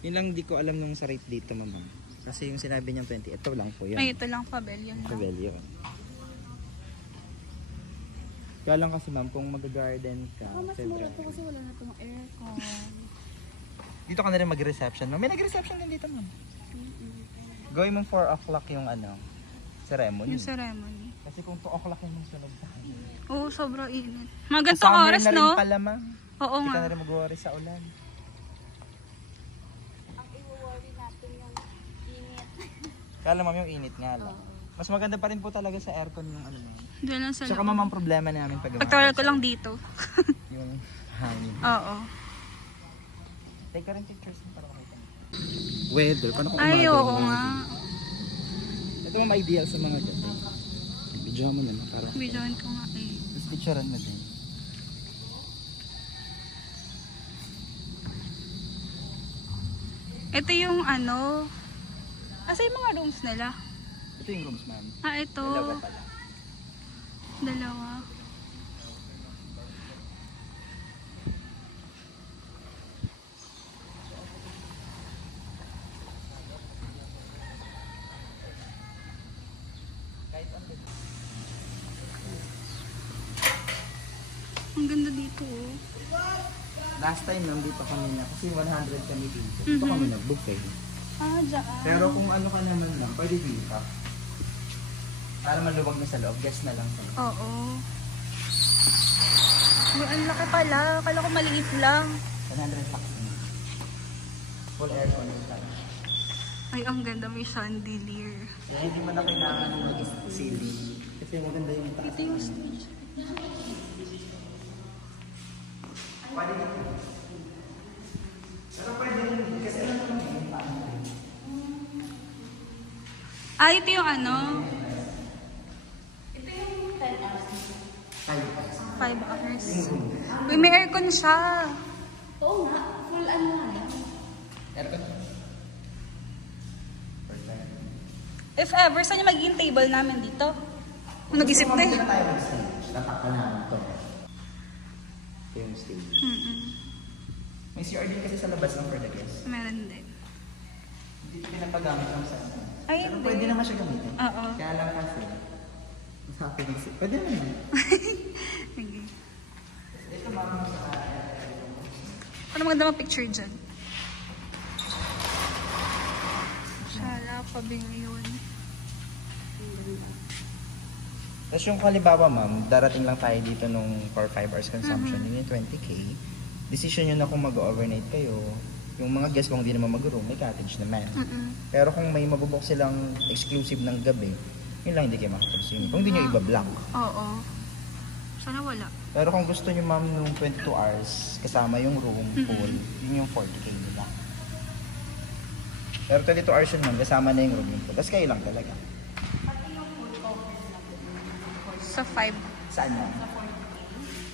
Yun lang di ko alam nung sa rate dito, ma'am. Kasi yung sinabi niyang 20, ito lang po yan. Ay, ito lang pavilion lang. Pavilion. Kaya lang kasi ma'am, kung mag-garden ka, Mas mura po kasi wala na itong aircon. dito ka na rin mag-reception, ma'am. May nag-reception din dito, ma'am. Gawin mong 4 o'clock yung ceremony. Yung ceremony. Kasi kung 2 o'clock yung sunog sa akin. Oo, sobrang init. Mga ganitong oras, na rin no? pala, ma'am. Oo Hindi nga. ka na rin mag-worry sa ulan. Ang i-worry natin yung init. Kala ma'am yung init nga lang. Mas maganda pa rin po talaga sa aircon yung ano. Diyan lang sa Tsaka loob. ma'am ang problema namin pag Pagtawal ko lang dito. yung hangin. Oo. Take ka rin pictures para makita. Weather, paano kung Ay, oo nga. Ito ma'am ideal sa mga gabi. Video mo na para. Videoin ko nga eh. Tapos picturean mo din. Ito yung asa yung mga rooms nila? Ito yung rooms ma'am. Ah, ito. Dalawa pala. Dalawa. Ang ganda dito oh. Last time nandito kami na kasi 100 kami dito. Dito kami nag-book eh. Ah, dyan. Pero kung ano ka naman lang, pwede dito. Para maluwag na sa loob, guess na lang. Oo. Uy, ang laki pala. Akala ko maliit lang. 100 bucks na. Full aircon yung tayo. Ay, ang ganda. May chandelier. Kaya hindi mo na kailangan ng mag-ceiling. Kasi maganda yung taas. Ito yung stage. Pwede dito. Pero pwede rin. Kasi ano naman yung paano rin. Ah, ito yung Ito yung 10 hours. 5 hours. Uy, may aircon siya. Oo nga, full ano nga yan. Aircon. If ever, saan yung magiging table namin dito? Nag-isip na eh. Kung tayo mag-stage, tatakpan namin ito. Ito yung stage. May CR din kasi sa labas ng for the guests. Meron din. Hindi ito pinapagamit lang sa ano. Ay, Pero hindi. pwede naman siya gamitin. Oo. Kaya lang kasi, sa akin, pwede naman. Sige. Ito ma'am sa Ano maganda picture dyan? Shala, pavilion. Tapos yung halimbawa ma'am, darating lang tayo dito nung for 5 hours consumption, yun yung 20k. Decision nyo na kung mag-overnight kayo. Yung mga guests kung hindi naman mag-room, may cottage naman. Pero kung may mabubok silang exclusive ng gabi, yun lang hindi kayo makapag-swim. Kung hindi nyo iba-block. Oo. Sana wala. Pero kung gusto nyo ma'am nung 22 hours, kasama yung room, pool, yun yung 40k nila. Pero 22 hours yun ma'am, kasama na yung room yung pool. Tapos kayo lang talaga. Sa 5. Saan yan?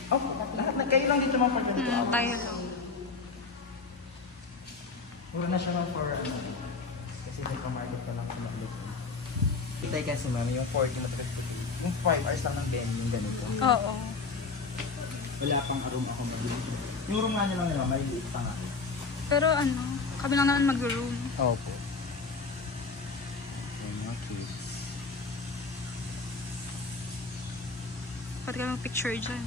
Oh, lahat na kayo lang dito ma'am for 22 hours. Tayo lang. Puro na siya ma'am for kasi may kamarket pa lang kumalit. Kitay kasi ma'am, yung 40 na 22. Yung 5 hours lang ng venue yung ganito. Oo. Wala pang room ako mag-room. Yung room nga nila nila, maliliit pa nga. Pero kami lang naman mag-room. Opo. Yung mga kids. Pwede kami picture dyan.